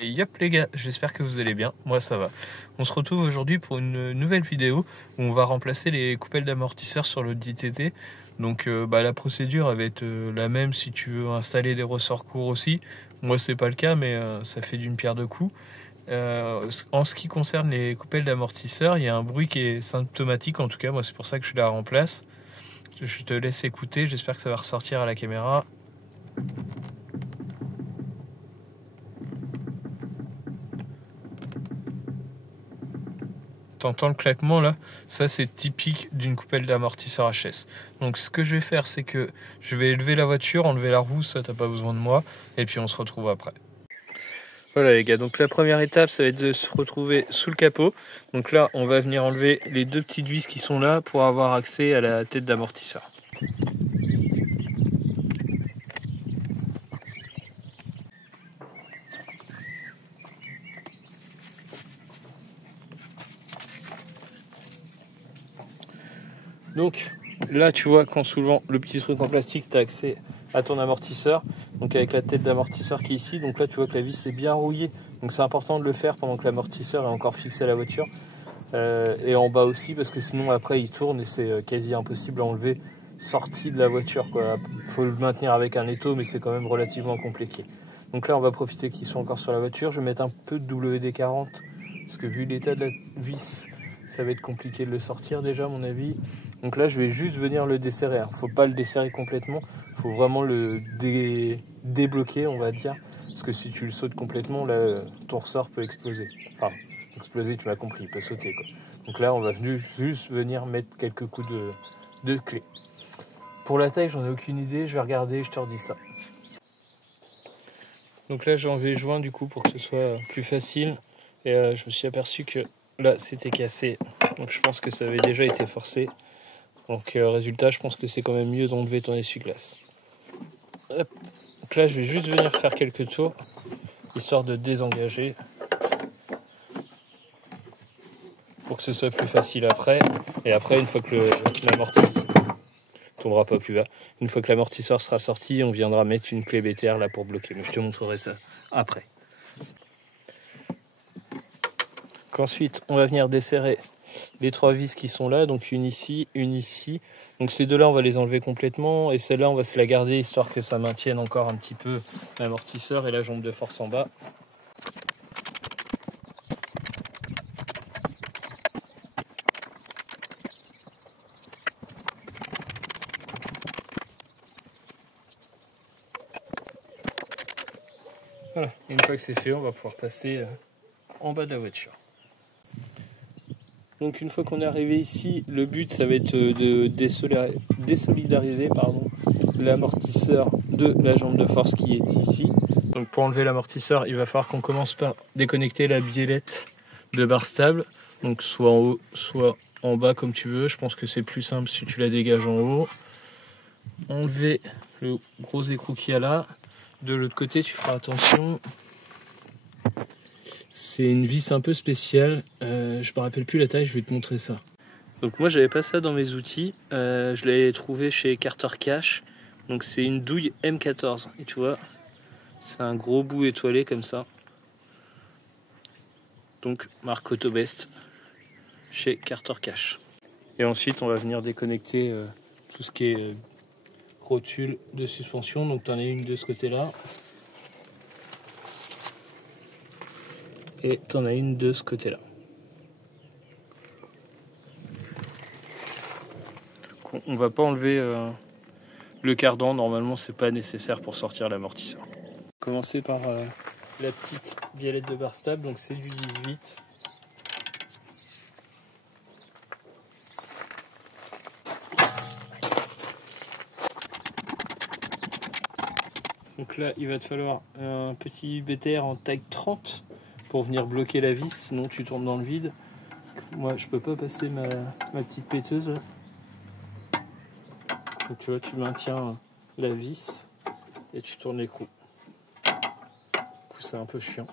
Et yop les gars, j'espère que vous allez bien, moi ça va. On se retrouve aujourd'hui pour une nouvelle vidéo où on va remplacer les coupelles d'amortisseurs sur le DTT. Donc la procédure va être la même si tu veux installer des ressorts courts aussi. Moi c'est pas le cas mais ça fait d'une pierre deux coups. En ce qui concerne les coupelles d'amortisseurs, il y a un bruit qui est symptomatique, en tout cas moi c'est pour ça que je la remplace. Je te laisse écouter, j'espère que ça va ressortir à la caméra. T'entends le claquement là? Ça c'est typique d'une coupelle d'amortisseur HS. Donc ce que je vais faire, c'est que je vais élever la voiture, enlever la roue, ça t'as pas besoin de moi, et puis on se retrouve après. Voilà les gars, donc la première étape ça va être de se retrouver sous le capot. Donc là on va venir enlever les deux petites vis qui sont là pour avoir accès à la tête d'amortisseur. Donc là tu vois qu'en soulevant le petit truc en plastique tu as accès à ton amortisseur, donc avec la tête d'amortisseur qui est ici. Donc là tu vois que la vis est bien rouillée, donc c'est important de le faire pendant que l'amortisseur est encore fixé à la voiture, et en bas aussi parce que sinon après il tourne et c'est quasi impossible à enlever sorti de la voiture quoi. Faut le maintenir avec un étau mais c'est quand même relativement compliqué. Donc là on va profiter qu'ils sont encore sur la voiture. Je vais mettre un peu de WD-40 parce que vu l'état de la vis ça va être compliqué de le sortir déjà à mon avis. Donc là je vais juste venir le desserrer, faut pas le desserrer complètement, faut vraiment le débloquer on va dire, parce que si tu le sautes complètement là ton ressort peut exploser, enfin exploser tu m'as compris, il peut sauter quoi. Donc là on va juste venir mettre quelques coups de clé. Pour la taille j'en ai aucune idée, je vais regarder, je te redis ça. Donc là j'ai enlevé le joint du coup pour que ce soit plus facile, et je me suis aperçu que là c'était cassé, donc je pense que ça avait déjà été forcé. Donc résultat, je pense que c'est quand même mieux d'enlever ton essuie-glace. Donc là, je vais juste venir faire quelques tours, histoire de désengager, pour que ce soit plus facile après. Et après, une fois que l'amortisseur tournera pas plus bas, une fois que l'amortisseur sera sorti, on viendra mettre une clé BTR là pour bloquer. Mais je te montrerai ça après. Ensuite, on va venir desserrer les trois vis qui sont là, donc une ici, une ici. Donc ces deux-là, on va les enlever complètement, et celle-là, on va se la garder histoire que ça maintienne encore un petit peu l'amortisseur et la jambe de force en bas. Voilà, une fois que c'est fait, on va pouvoir passer en bas de la voiture. Donc une fois qu'on est arrivé ici, le but ça va être de désolidariser l'amortisseur de la jambe de force qui est ici. Donc pour enlever l'amortisseur, il va falloir qu'on commence par déconnecter la biellette de barre stable. Donc soit en haut, soit en bas comme tu veux. Je pense que c'est plus simple si tu la dégages en haut. Enlever le gros écrou qu'il y a là. De l'autre côté, tu feras attention. C'est une vis un peu spéciale, je me rappelle plus la taille, je vais te montrer ça. Donc moi j'avais pas ça dans mes outils, je l'avais trouvé chez Carter Cash. Donc c'est une douille M14 et tu vois, c'est un gros bout étoilé comme ça. Donc marque Autobest chez Carter Cash. Et ensuite on va venir déconnecter tout ce qui est rotule de suspension. Donc tu en as une de ce côté là. Et t'en as une de ce côté là. On va pas enlever le cardan, normalement c'est pas nécessaire pour sortir l'amortisseur. Commencer par la petite biellette de barre stable, donc c'est du 18. Donc là il va te falloir un petit BTR en taille 30 pour venir bloquer la vis, sinon tu tournes dans le vide. Moi je peux pas passer ma petite péteuse. Donc tu vois, tu maintiens la vis et tu tournes l'écrou. Du coup c'est un peu chiant.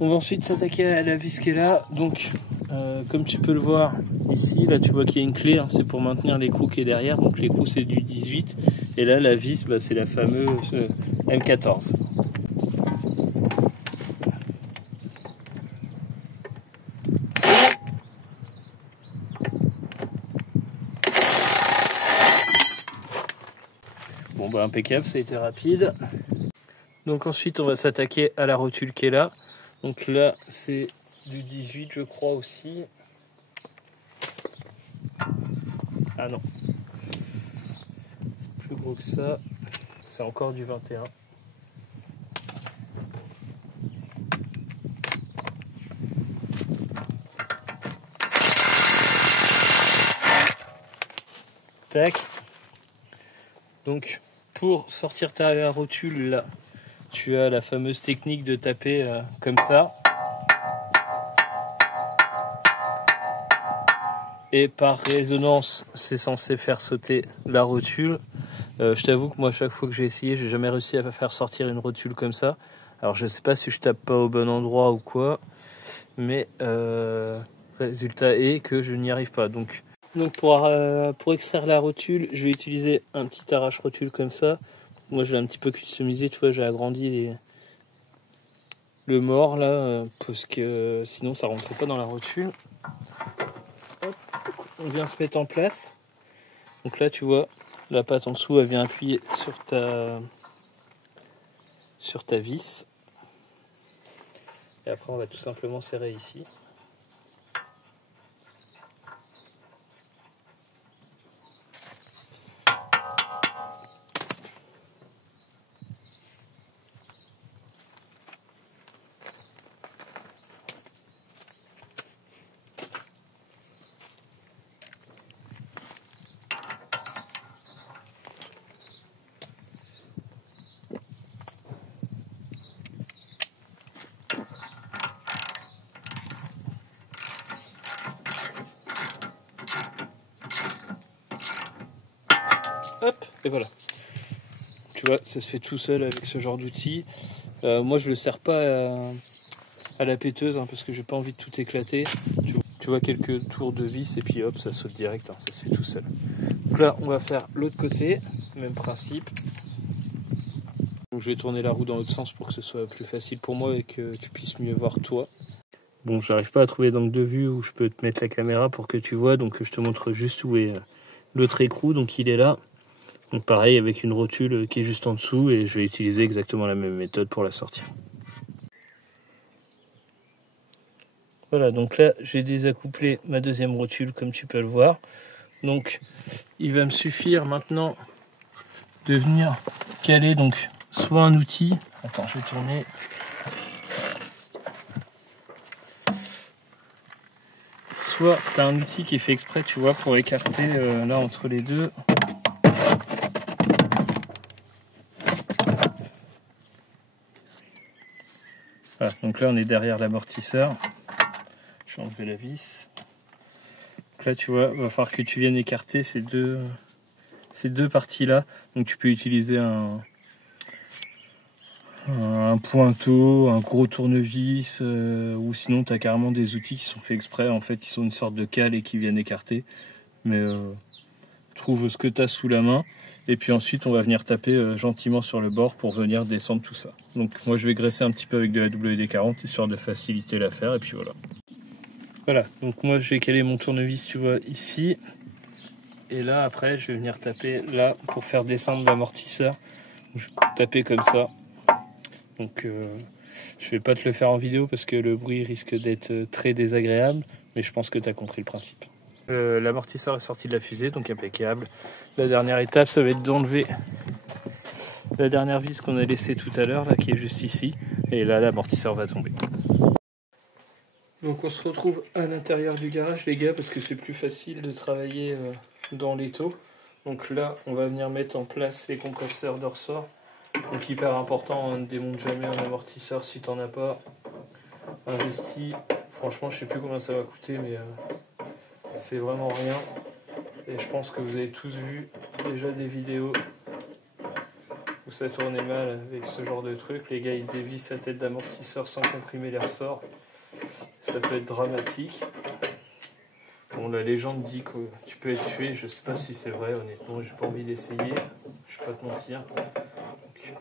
On va ensuite s'attaquer à la vis qui est là. Donc comme tu peux le voir ici, là tu vois qu'il y a une clé, hein, c'est pour maintenir l'écrou qui est derrière. Donc l'écrou c'est du 18 et là la vis c'est la fameuse M14. bah impeccable, ça a été rapide. Donc ensuite on va s'attaquer à la rotule qui est là. Donc là c'est du 18 je crois aussi. Ah non. Plus gros que ça. C'est encore du 21. Tac. Donc pour sortir ta rotule là, tu as la fameuse technique de taper comme ça. Et par résonance, c'est censé faire sauter la rotule. Je t'avoue que moi, chaque fois que j'ai essayé, j'ai jamais réussi à faire sortir une rotule comme ça. Alors je sais pas si je tape pas au bon endroit ou quoi, mais résultat est que je n'y arrive pas. Donc pour extraire la rotule, je vais utiliser un petit arrache-rotule comme ça. Moi, je l'ai un petit peu customisé, tu vois, j'ai agrandi le mort là, parce que sinon ça rentrait pas dans la rotule. Hop, on vient se mettre en place. Donc là, tu vois, la patte en dessous, elle vient appuyer sur ta vis. Et après, on va tout simplement serrer ici. Hop, et voilà. Tu vois, ça se fait tout seul avec ce genre d'outil. Moi, je le sers pas à la péteuse hein, parce que j'ai pas envie de tout éclater. Tu vois quelques tours de vis et puis hop, ça saute direct, hein, ça se fait tout seul. Donc là, on va faire l'autre côté, même principe. Donc je vais tourner la roue dans l'autre sens pour que ce soit plus facile pour moi et que tu puisses mieux voir toi. Bon, j'arrive pas à trouver d'angle de vue où je peux te mettre la caméra pour que tu vois, donc je te montre juste où est l'autre écrou, donc il est là. Donc pareil avec une rotule qui est juste en dessous et je vais utiliser exactement la même méthode pour la sortir. Voilà, donc là j'ai désaccouplé ma deuxième rotule comme tu peux le voir. Donc il va me suffire maintenant de venir caler donc soit un outil. Attends, je vais tourner. Soit tu as un outil qui est fait exprès, tu vois, pour écarter là entre les deux. Voilà, donc là on est derrière l'amortisseur. Je vais enlever la vis. Donc là tu vois, il va falloir que tu viennes écarter ces deux parties là. Donc tu peux utiliser un pointeau, un gros tournevis, ou sinon tu as carrément des outils qui sont faits exprès, en fait, qui sont une sorte de cale et qui viennent écarter. Mais trouve ce que tu as sous la main. Et puis ensuite, on va venir taper gentiment sur le bord pour venir descendre tout ça. Donc moi, je vais graisser un petit peu avec de la WD-40, histoire de faciliter l'affaire. Et puis voilà. Voilà, donc moi, j'ai calé mon tournevis, tu vois, ici. Et là, après, je vais venir taper là pour faire descendre l'amortisseur. Je vais taper comme ça. Donc je vais pas te le faire en vidéo parce que le bruit risque d'être très désagréable, mais je pense que tu as compris le principe. L'amortisseur est sorti de la fusée, donc impeccable. La dernière étape, ça va être d'enlever la dernière vis qu'on a laissée tout à l'heure, là, qui est juste ici. Et là, l'amortisseur va tomber. Donc on se retrouve à l'intérieur du garage, les gars, parce que c'est plus facile de travailler dans l'étau. Donc là, on va venir mettre en place les compresseurs de ressort. Donc hyper important, on ne démonte jamais un amortisseur si tu n'en as pas investi. Franchement, je sais plus combien ça va coûter, mais c'est vraiment rien. Et je pense que vous avez tous vu déjà des vidéos où ça tournait mal avec ce genre de truc. Les gars, ils dévissent sa tête d'amortisseur sans comprimer les ressorts. Ça peut être dramatique. Bon, la légende dit que tu peux être tué. Je sais pas si c'est vrai, honnêtement. J'ai pas envie d'essayer. Je vais pas te mentir. Donc,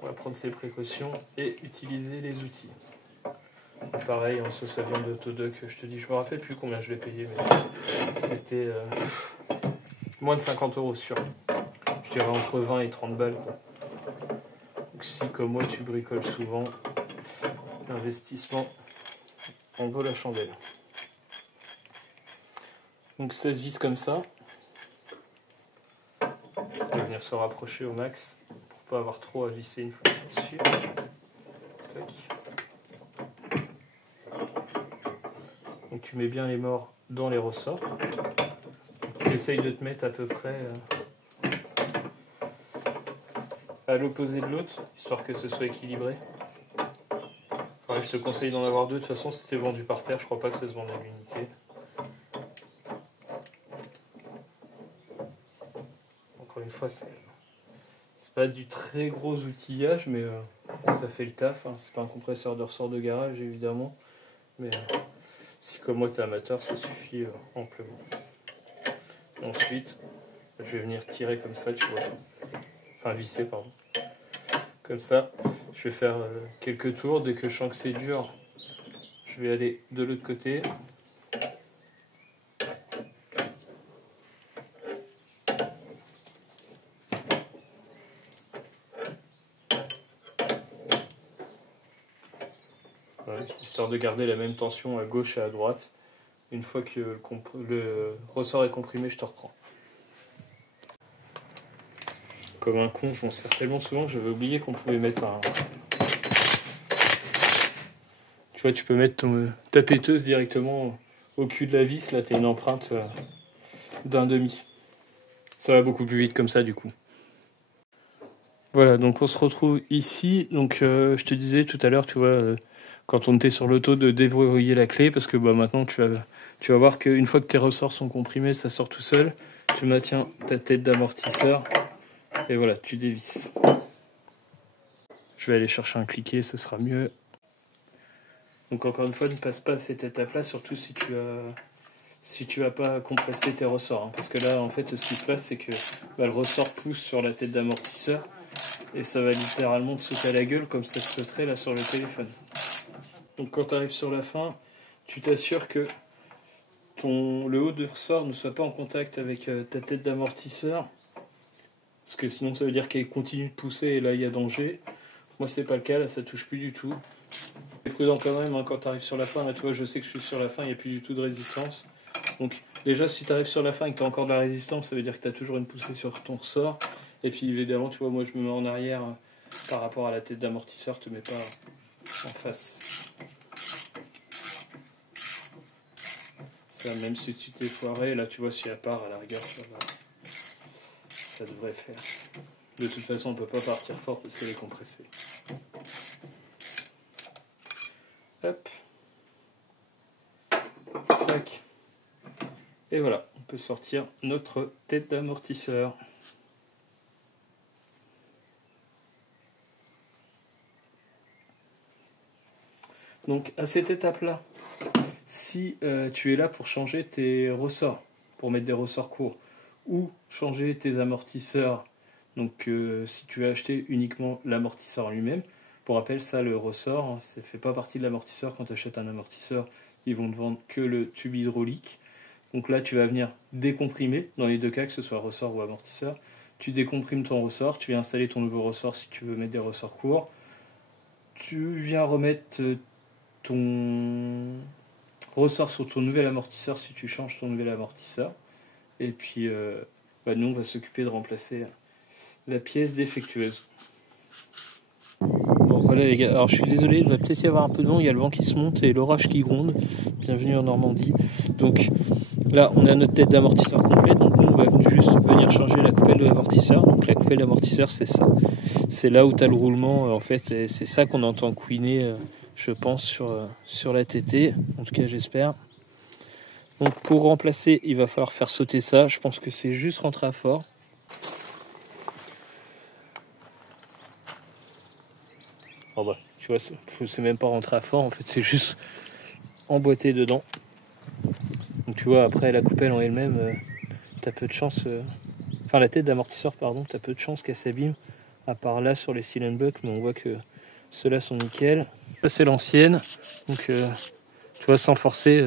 on va prendre ses précautions et utiliser les outils. Pareil, en sauce à viande d'Autodoc, je te dis, je me rappelle plus combien je l'ai payé, mais c'était moins de 50 € sûr. je dirais entre 20 et 30 balles, quoi. Donc si comme moi tu bricoles souvent, l'investissement en vaut la chandelle. Donc 16 vis comme ça. On va venir se rapprocher au max pour pas avoir trop à visser une fois que c'est dessus. Tac. Donc tu mets bien les morts dans les ressorts. Tu essayes de te mettre à peu près à l'opposé de l'autre, histoire que ce soit équilibré. Ouais, je te conseille d'en avoir deux. De toute façon, c'était vendu par paire. Je crois pas que ça se vende à l'unité. Encore une fois, c'est pas du très gros outillage, mais ça fait le taf. Hein. C'est pas un compresseur de ressort de garage, évidemment. Mais si comme moi, tu es amateur, ça suffit amplement. Ensuite, je vais venir tirer comme ça, tu vois. Enfin, visser, pardon. Comme ça. Je vais faire quelques tours. Dès que je sens que c'est dur, je vais aller de l'autre côté. Voilà, histoire de garder la même tension à gauche et à droite. Une fois que le ressort est comprimé, je te reprends. Comme un con, je m'en sers tellement souvent que j'avais oublié qu'on pouvait mettre un... Tu vois, tu peux mettre ta péteuse directement au cul de la vis. Là, tu as une empreinte d'un demi. Ça va beaucoup plus vite comme ça, du coup. Voilà, donc on se retrouve ici. Donc, je te disais tout à l'heure, tu vois, quand on était sur l'auto, de déverrouiller la clé, parce que bah, maintenant, tu vas voir qu'une fois que tes ressorts sont comprimés, ça sort tout seul. Tu maintiens ta tête d'amortisseur, et voilà, tu dévisses. Je vais aller chercher un cliquet, ce sera mieux. Donc encore une fois, ne passe pas à cette étape-là, surtout si tu as pas compressé tes ressorts. Hein, parce que là, en fait, ce qui se passe, c'est que bah, le ressort pousse sur la tête d'amortisseur, et ça va littéralement te sauter à la gueule, comme ça te sauterait là sur le téléphone. Donc quand tu arrives sur la fin, tu t'assures que le haut de ressort ne soit pas en contact avec ta tête d'amortisseur, parce que sinon ça veut dire qu'elle continue de pousser et là il y a danger. Moi c'est pas le cas, là ça touche plus du tout. C'est prudent quand même hein, quand tu arrives sur la fin, là tu vois je sais que je suis sur la fin, il n'y a plus du tout de résistance. Donc déjà si tu arrives sur la fin et que tu as encore de la résistance, ça veut dire que tu as toujours une poussée sur ton ressort. Et puis évidemment tu vois moi je me mets en arrière par rapport à la tête d'amortisseur, te mets pas en face. Ça, même si tu t'es foiré, là tu vois si elle part à la rigueur ça devrait faire. De toute façon on peut pas partir fort parce qu'elle est compressée. Hop. Tac. Et voilà, on peut sortir notre tête d'amortisseur. Donc à cette étape-là, si tu es là pour changer tes ressorts, pour mettre des ressorts courts, ou changer tes amortisseurs, donc si tu as acheté uniquement l'amortisseur lui-même, pour rappel, ça le ressort, ça ne fait pas partie de l'amortisseur. Quand tu achètes un amortisseur, ils vont te vendre que le tube hydraulique. Donc là, tu vas venir décomprimer, dans les deux cas, que ce soit ressort ou amortisseur. Tu décomprimes ton ressort, tu viens installer ton nouveau ressort si tu veux mettre des ressorts courts. Tu viens remettre ton ressort sur ton nouvel amortisseur si tu changes ton nouvel amortisseur. Et puis, nous, on va s'occuper de remplacer la pièce défectueuse. Bon, voilà les gars, alors je suis désolé, il va peut-être y avoir un peu de vent, il y a le vent qui se monte et l'orage qui gronde. Bienvenue en Normandie. Donc là, on a notre tête d'amortisseur complète, donc nous, on va juste venir changer la coupelle de l'amortisseur. Donc la coupelle d'amortisseur, c'est ça. C'est là où tu as le roulement, en fait, et c'est ça qu'on entend couiner, je pense, sur la TT. En tout cas, j'espère. Donc pour remplacer, il va falloir faire sauter ça. Je pense que c'est juste rentrer à fort. Oh bah, tu vois, c'est même pas rentrer à fort, en fait, c'est juste emboîter dedans. Donc tu vois, après la coupelle en elle-même, t'as peu de chance. Enfin, la tête d'amortisseur, pardon, t'as peu de chance qu'elle s'abîme. À part là sur les Silent Buck, mais on voit que ceux-là sont nickel. Ça, c'est l'ancienne. Donc, tu vois, sans forcer,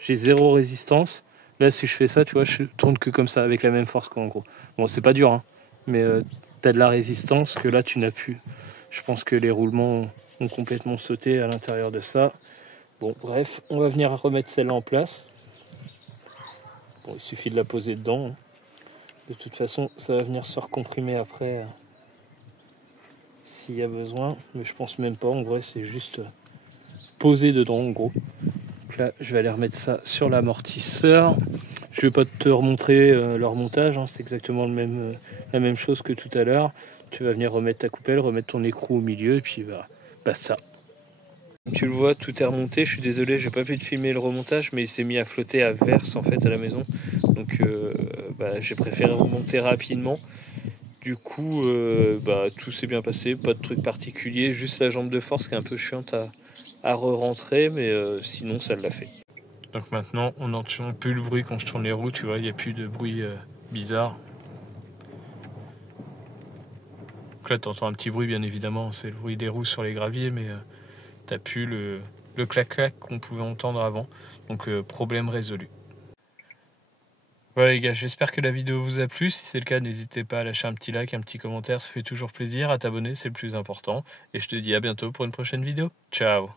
j'ai zéro résistance. Là, si je fais ça, tu vois, je tourne que comme ça, avec la même force, quoi, en gros. Bon, c'est pas dur, hein. mais tu as de la résistance que là tu n'as plus. Je pense que les roulements ont complètement sauté à l'intérieur de ça. Bon, bref, on va venir remettre celle-là en place. Bon, il suffit de la poser dedans, hein. De toute façon, ça va venir se recomprimer après s'il y a besoin, mais je pense même pas. En vrai, c'est juste poser dedans, en gros. Donc là, je vais aller remettre ça sur l'amortisseur. Je vais pas te remontrer le remontage, hein. C'est exactement la même chose que tout à l'heure. Tu vas venir remettre ta coupelle, remettre ton écrou au milieu, et puis ça. Tu le vois, tout est remonté. Je suis désolé, j'ai pas pu te filmer le remontage, mais il s'est mis à flotter à verse en fait à la maison. Donc j'ai préféré remonter rapidement. Du coup, tout s'est bien passé, pas de truc particulier, juste la jambe de force qui est un peu chiante à re-rentrer, mais sinon ça l'a fait. Donc maintenant, on n'entend plus le bruit quand je tourne les roues, tu vois, il n'y a plus de bruit bizarre. Donc là, tu entends un petit bruit, bien évidemment, c'est le bruit des roues sur les graviers, mais t'as plus le clac-clac qu'on pouvait entendre avant. Donc problème résolu. Voilà les gars, j'espère que la vidéo vous a plu. Si c'est le cas, n'hésitez pas à lâcher un petit like, un petit commentaire, ça fait toujours plaisir. À t'abonner, c'est le plus important. Et je te dis à bientôt pour une prochaine vidéo. Ciao!